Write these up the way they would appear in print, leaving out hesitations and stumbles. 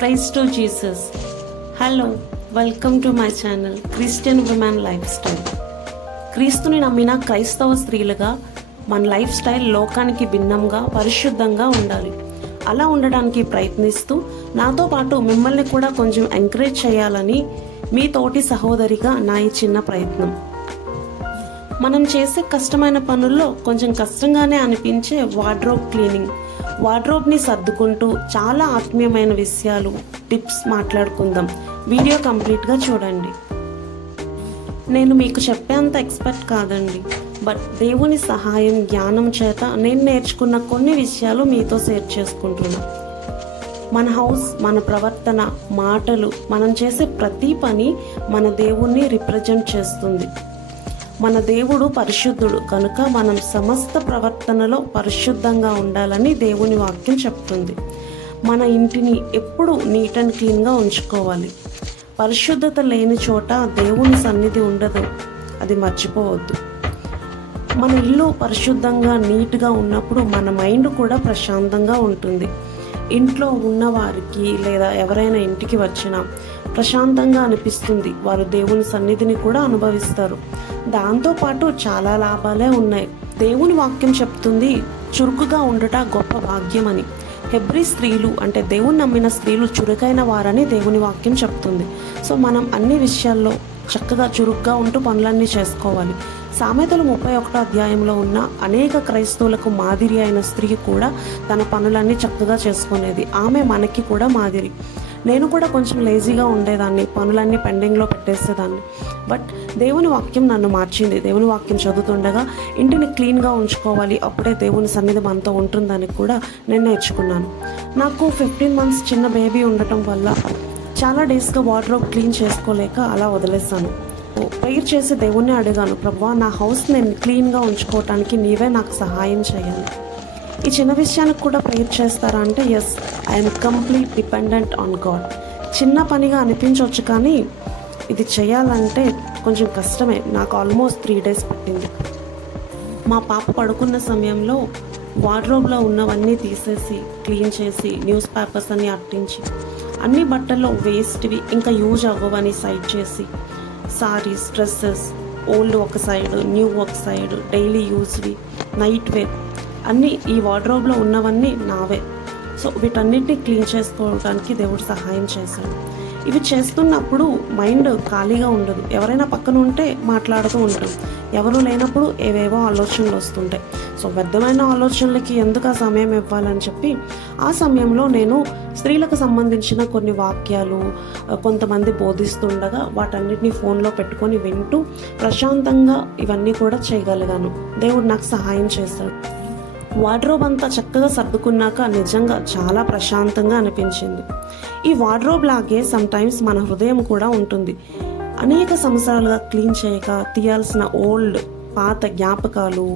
Praise to Jesus. Hello, welcome to my channel Christian Women Lifestyle. క్రీస్తుని నమ్మిన క్రైస్తవ స్త్రీలుగా మన లైఫ్ స్టైల్ లోకానికి భిన్నంగా పరిశుద్ధంగా ఉండాలి. అలా ఉండడానికి ప్రయత్నిస్తూ నాతో పాటు మిమ్మల్ని కూడా కొంచెం ఎంకరేజ్ చేయాలని మీ తోటి సహోదరిగా నా ఈ చిన్న ప్రయత్నం. మనం చేసే కష్టమైన పనుల్లో కొంచెం కష్టంగానే అనిపించే వార్డ్రోబ్ క్లీనింగ్, వార్డ్రోబ్ని సర్దుకుంటూ చాలా ఆత్మీయమైన విషయాలు, టిప్స్ మాట్లాడుకుందాం. వీడియో కంప్లీట్గా చూడండి. నేను మీకు చెప్పేంత ఎక్స్పర్ట్ కాదండి, బట్ దేవుని సహాయం, జ్ఞానం చేత నేను నేర్చుకున్న కొన్ని విషయాలు మీతో షేర్ చేసుకుంటున్నా. మన హౌస్, మన ప్రవర్తన, మాటలు, మనం చేసే ప్రతి పని మన దేవుణ్ణి రిప్రజెంట్ చేస్తుంది. మన దేవుడు పరిశుద్ధుడు కనుక మనం సమస్త ప్రవర్తనలో పరిశుద్ధంగా ఉండాలని దేవుని వాక్యం చెప్తుంది. మన ఇంటిని ఎప్పుడు నీట్ అండ్ క్లీన్గా ఉంచుకోవాలి. పరిశుద్ధత లేని చోట దేవుని సన్నిధి ఉండదు, అది మర్చిపోవద్దు. మన ఇల్లు పరిశుద్ధంగా నీట్గా ఉన్నప్పుడు మన మైండ్ కూడా ప్రశాంతంగా ఉంటుంది. ఇంట్లో ఉన్నవారికి లేదా ఎవరైనా ఇంటికి వచ్చినా ప్రశాంతంగా అనిపిస్తుంది. వారు దేవుని సన్నిధిని కూడా అనుభవిస్తారు. దాంతోపాటు చాలా లాభాలే ఉన్నాయి. దేవుని వాక్యం చెప్తుంది, చురుకుగా ఉండుట గొప్ప భాగ్యం అని. హెబ్రీ స్త్రీలు అంటే దేవుని నమ్మిన స్త్రీలు చురుకైన వారని దేవుని వాక్యం చెప్తుంది. సో మనం అన్ని విషయాల్లో చక్కగా చురుగ్గా ఉంటూ పనులన్నీ చేసుకోవాలి. సామెతలు 31వ అధ్యాయంలో ఉన్న అనేక క్రైస్తవులకు మాదిరి అయిన స్త్రీ కూడా తన పనులన్నీ చక్కగా చేసుకునేది. ఆమె మనకి కూడా మాదిరి. నేను కూడా కొంచెం లేజీగా ఉండేదాన్ని, పనులన్నీ పెండింగ్లో పెట్టేసేదాన్ని. బట్ దేవుని వాక్యం నన్ను మార్చింది. దేవుని వాక్యం చదువుతుండగా ఇంటిని క్లీన్గా ఉంచుకోవాలి, అప్పుడే దేవుని సన్నిధి మనతో ఉంటుందని కూడా నేను నేర్చుకున్నాను. నాకు 15 months చిన్న బేబీ ఉండటం వల్ల చాలా డేస్గా వార్డ్రోబ్ క్లీన్ చేసుకోలేక అలా వదిలేసాను. ప్రేయర్ చేసి దేవుణ్ణి అడిగాను, ప్రభువా నా హౌస్ నేను క్లీన్గా ఉంచుకోవటానికి నీవే నాకు సహాయం చేయాలి. ఈ చిన్న విషయానికి కూడా ప్రేయర్ చేస్తారా అంటే yes, I'm complete dependent on God. చిన్న పనిగా అనిపించవచ్చు కానీ ఇది చేయాలంటే కొంచెం కష్టమే. నాకు ఆల్మోస్ట్ 3 days పట్టింది. మా పాప పడుకున్న సమయంలో వార్డ్రోబ్లో ఉన్నవన్నీ తీసేసి క్లీన్ చేసి న్యూస్ పేపర్స్ అన్నీ అట్టించి అన్ని బట్టల్లో వేస్ట్వి ఇంకా యూజ్ అవ్వవని సైడ్ చేసి సారీస్, డ్రెస్సెస్, ఓల్డ్ ఒక సైడ్, న్యూ ఒక సైడ్, డైలీ యూజ్వి, నైట్ వేర్ అన్నీ ఈ వార్డ్రోబ్లో ఉన్నవన్నీ నావే. సో వీటన్నిటిని క్లీన్ చేసుకోవడానికి దేవుడు సహాయం చేశాడు. ఇవి చేస్తున్నప్పుడు మైండ్ ఖాళీగా ఉండదు. ఎవరైనా పక్కన ఉంటే మాట్లాడుతూ ఉంటాం, ఎవరు లేనప్పుడు ఏవేవో ఆలోచనలు వస్తుంటాయి. సో వ్యర్థమైన ఆలోచనలకి ఎందుకు ఆ సమయం ఇవ్వాలని చెప్పి ఆ సమయంలో నేను స్త్రీలకు సంబంధించిన కొన్ని వాక్యాలు కొంతమంది బోధిస్తుండగా వాటన్నిటిని ఫోన్లో పెట్టుకొని వింటూ ప్రశాంతంగా ఇవన్నీ కూడా చేయగలిగాను. దేవుడు నాకు సహాయం చేశాడు. వార్డ్రోబ్ అంతా చక్కగా సర్దుకున్నాక నిజంగా చాలా ప్రశాంతంగా అనిపించింది. ఈ వార్డ్రోబ్ లాగే సమ్టైమ్స్ మన హృదయం కూడా ఉంటుంది. అనేక సంవత్సరాలుగా క్లీన్ చేయక తీయాల్సిన ఓల్డ్ పాత జ్ఞాపకాలు,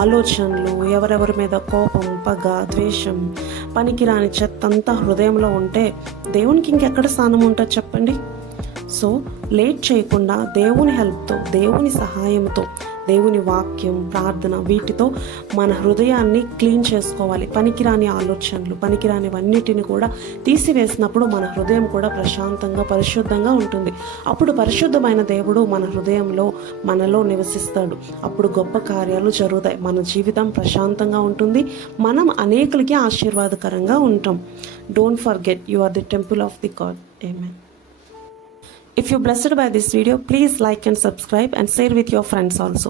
ఆలోచనలు, ఎవరెవరి మీద కోపం, పగ, ద్వేషం, పనికిరాని చెత్తంతా హృదయంలో ఉంటే దేవునికి ఇంకెక్కడ స్థానం ఉంటుంది చెప్పండి. సో లేట్ చేయకుండా దేవుని హెల్ప్తో, దేవుని సహాయంతో, దేవుని వాక్యం, ప్రార్థన వీటితో మన హృదయాన్ని క్లీన్ చేసుకోవాలి. పనికిరాని ఆలోచనలు, పనికిరానివన్నిటిని కూడా తీసివేసినప్పుడు మన హృదయం కూడా ప్రశాంతంగా, పరిశుద్ధంగా ఉంటుంది. అప్పుడు పరిశుద్ధమైన దేవుడు మన హృదయంలో, మనలో నివసిస్తాడు. అప్పుడు గొప్ప కార్యాలు జరుగుతాయి. మన జీవితం ప్రశాంతంగా ఉంటుంది. మనం అనేకులకి ఆశీర్వాదకరంగా ఉంటాం. Don't forget, you are the temple of the God. Amen. If you're blessed by this video, please like and subscribe and share with your friends also.